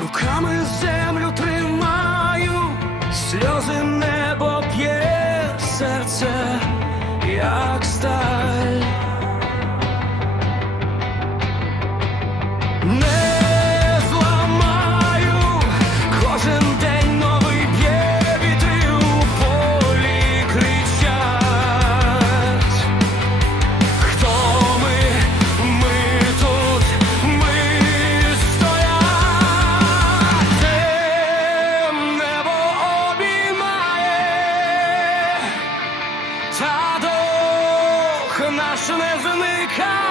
Руками землю тримаю, сльози небо п'є серце, як сталь. Та дух наш не зникає.